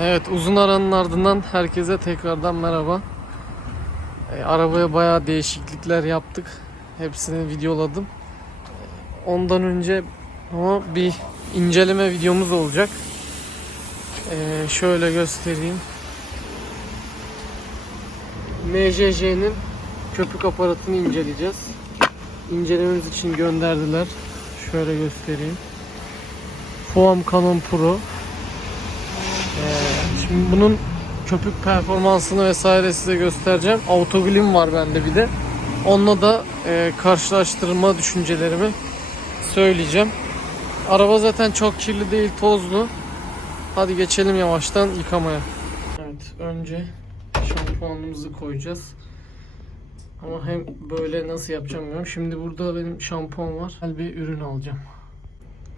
Evet uzun aranın ardından herkese tekrardan merhaba. E, arabaya bayağı değişiklikler yaptık. Hepsini videoladım. E, ondan önce ama bir inceleme videomuz olacak. E, şöyle göstereyim. MJJ'nin köpük aparatını inceleyeceğiz. İncelememiz için gönderdiler. Şöyle göstereyim. Foam Canon Pro. Şimdi bunun köpük performansını vesaire size göstereceğim. Autoglim var bende bir de. Onunla da e, karşılaştırma düşüncelerimi söyleyeceğim. Araba zaten çok kirli değil, tozlu. Hadi geçelim yavaştan yıkamaya. Evet, önce şampuanımızı koyacağız. Ama hem böyle nasıl yapacağım bilmiyorum. Şimdi burada benim şampuan var. Bir ürün alacağım.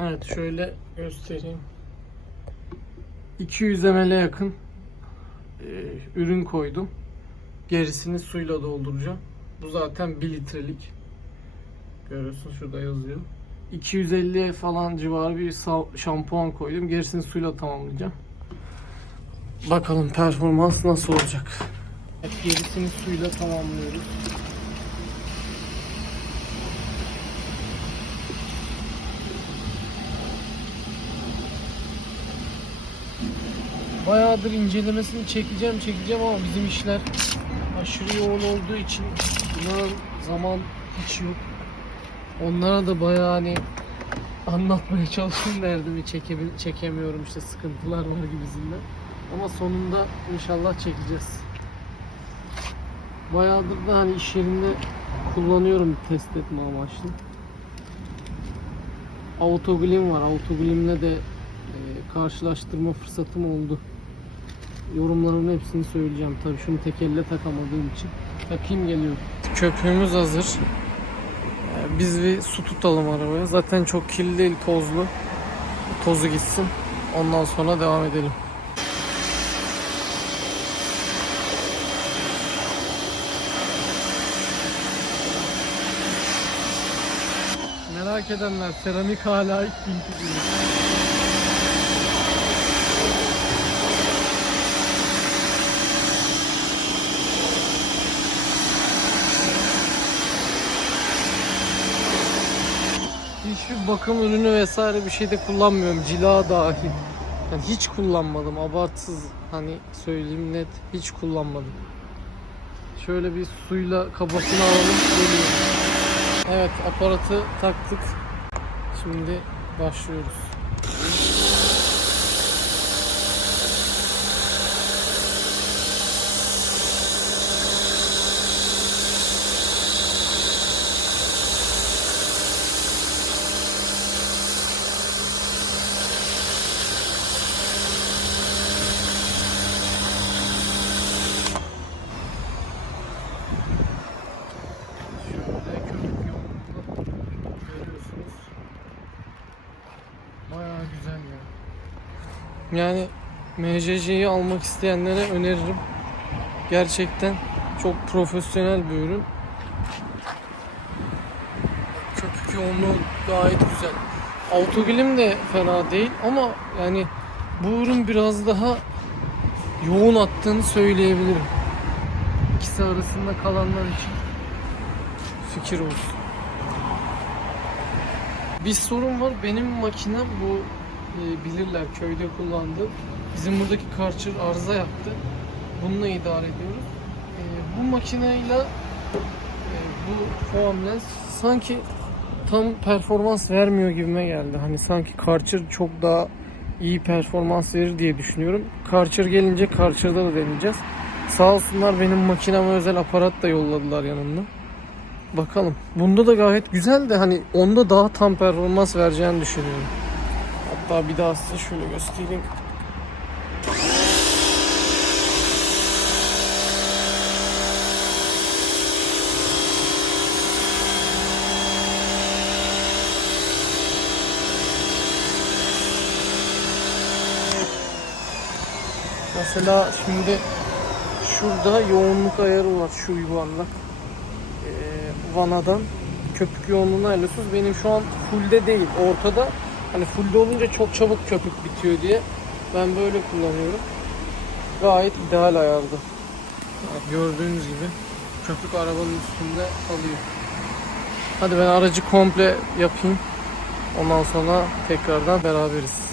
Evet, şöyle göstereyim. 200 ml'e yakın e, ürün koydum. Gerisini suyla dolduracağım. Bu zaten 1 litrelik. Görüyorsunuz şurada yazıyor. 250 falan civarı bir şampuan koydum. Gerisini suyla tamamlayacağım. Bakalım performans nasıl olacak. Evet, gerisini suyla tamamlıyoruz. Bayağıdır incelemesini çekeceğim çekeceğim ama bizim işler aşırı yoğun olduğu için buna zaman hiç yok. Onlara da bayağı hani anlatmaya çalıştım derdimi çekebil çekemiyorum işte sıkıntılar var gibisinden. Ama sonunda inşallah çekeceğiz. Bayağıdır da hani iş yerinde kullanıyorum test etme amaçlı. Autoglim var. Autoglim'le de e, karşılaştırma fırsatım oldu. Yorumlarımın hepsini söyleyeceğim. Tabii şunu tek elle takamadığım için. Takayım geliyor. Köpüğümüz hazır. Ee, Biz bir su tutalım arabaya. Zaten çok kirli değil, tozlu. Tozu gitsin. Ondan sonra devam edelim. Merak edenler seramik hala ilk günkü gibi. Hiçbir bakım ürünü vesaire bir şey de kullanmıyorum. Cila dahil. Yani hiç kullanmadım. Abartsız hani söyleyeyim net. Hiç kullanmadım. Şöyle bir suyla kabasını alalım. Geliyorum. Evet aparatı taktık. Şimdi başlıyoruz. Şöyle köpük yoğunluğunda görüyorsunuz. Bayağı güzel ya. Yani MJJ'yi almak isteyenlere öneririm. Gerçekten çok profesyonel bir ürün. Köpük yoğunluğu gayet güzel. Autoglim de fena değil ama yani bu ürün biraz daha yoğun attığını söyleyebilirim. İkisi arasında kalanlar için fikir olsun. Bir sorun var. Benim makinem bu e, bilirler köyde kullandığım. Bizim buradaki karçır arıza yaptı. Bununla idare ediyoruz. E, bu makineyle e, bu foam sanki tam performans vermiyor gibime geldi. Hani sanki karçır çok daha iyi performans verir diye düşünüyorum. Karçır gelince karçırda da deneyeceğiz. Sağ olsunlar benim makineme özel aparat da yolladılar yanımda. Bakalım. Bunda da gayet güzel de hani onda daha tam performans vereceğini düşünüyorum. Hatta bir daha size şöyle göstereyim. Mesela şimdi şurada yoğunluk ayarı var şu yuvarlak e, vanadan köpük yoğunluğunu ayarlıyorsunuz. Benim şu an fullde değil, ortada. Hani fullde olunca çok çabuk köpük bitiyor diye ben böyle kullanıyorum. gayet ideal ayarda. Gördüğünüz gibi köpük arabanın üstünde kalıyor. Hadi ben aracı komple yapayım. Ondan sonra tekrardan beraberiz.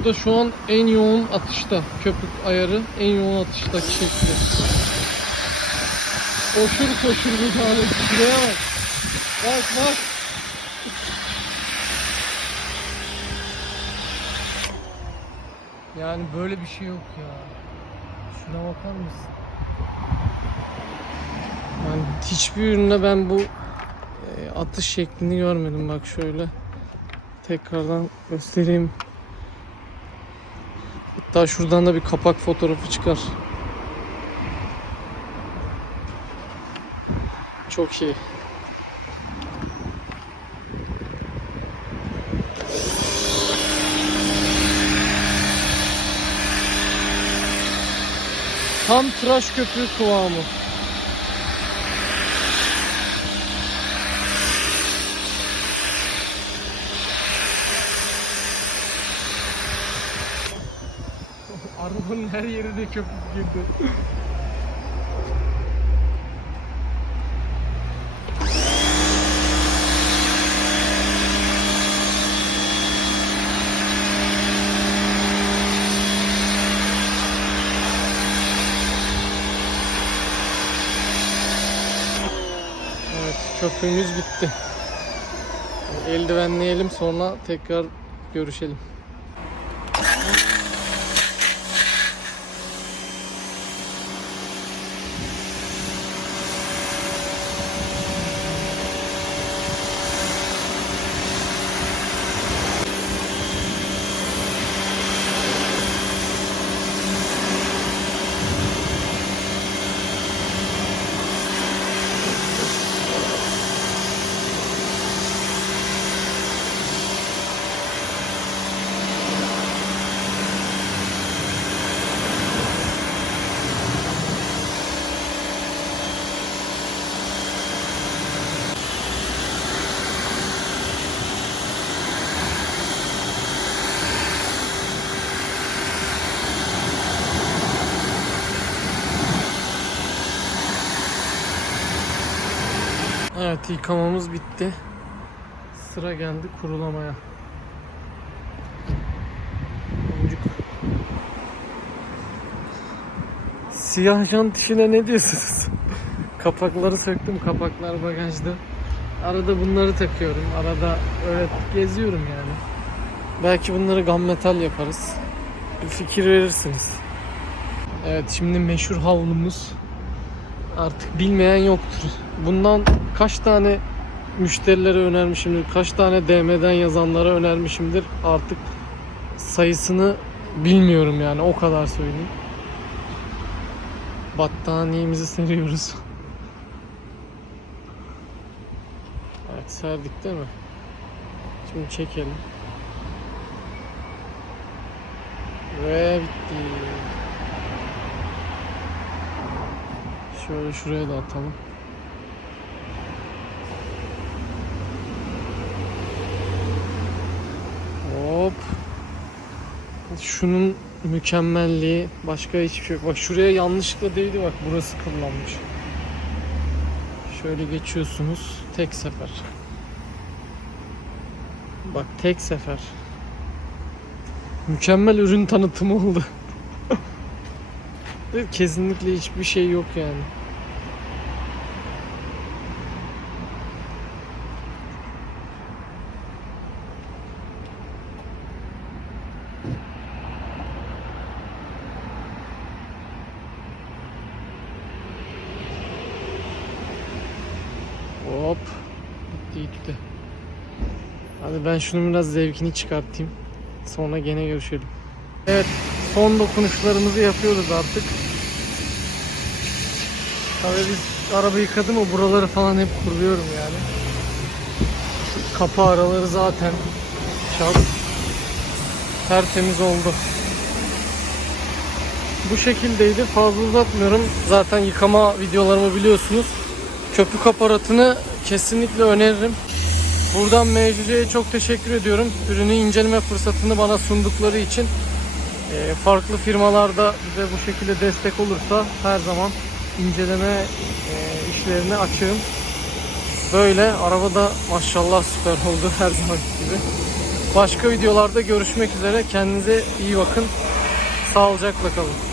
Bu da şu an en yoğun atışta. Köpük ayarı en yoğun atıştaki şekli. Koşur koşur bir tane. Şuraya bak. Bak bak. Yani böyle bir şey yok ya. Şuna bakar mısın? Yani hiçbir üründe ben bu e, atış şeklini görmedim. Bak şöyle tekrardan göstereyim. Hatta şuradan da bir kapak fotoğrafı çıkar. Çok iyi. Tam tıraş köpüğü kıvamı. Arabanın her yerine köpük girdi. Köpüğümüz bitti. Eldivenleyelim sonra tekrar görüşelim. Evet yıkamamız bitti. Sıra geldi kurulamaya. Boncuk. Siyah jant işine ne diyorsunuz? Kapakları söktüm. Kapaklar bagajda. Arada bunları takıyorum. Arada öyle geziyorum yani. Belki bunları gam metal yaparız. Bir fikir verirsiniz. Evet şimdi meşhur havlumuz artık bilmeyen yoktur. Bundan kaç tane müşterilere önermişimdir, kaç tane DM'den yazanlara önermişimdir. Artık sayısını bilmiyorum yani o kadar söyleyeyim. Battaniyemizi seriyoruz. Evet serdik değil mi? Şimdi çekelim. Ve bitti. Şöyle şuraya da atalım. Hop. Şunun mükemmelliği başka hiçbir şey yok. Bak şuraya yanlışlıkla değdi bak burası kıllanmış. Şöyle geçiyorsunuz tek sefer. Bak tek sefer. Mükemmel ürün tanıtımı oldu. Kesinlikle hiçbir şey yok yani. Hop. Gitti gitti. Hadi ben şunun biraz zevkini çıkartayım. Sonra gene görüşelim. Evet, son dokunuşlarımızı yapıyoruz artık. Tabii biz araba yıkadım o buraları falan hep kuruyorum yani. Kapı araları zaten şans. Tertemiz oldu. Bu şekildeydi. Fazla uzatmıyorum. Zaten yıkama videolarımı biliyorsunuz. Köpük aparatını kesinlikle öneririm. Buradan MCC'ye çok teşekkür ediyorum. Ürünü inceleme fırsatını bana sundukları için. Ee, farklı firmalarda bize bu şekilde destek olursa her zaman inceleme e, işlerini açığım. Böyle arabada maşallah süper oldu her zaman gibi. Başka videolarda görüşmek üzere. Kendinize iyi bakın. Sağlıcakla kalın.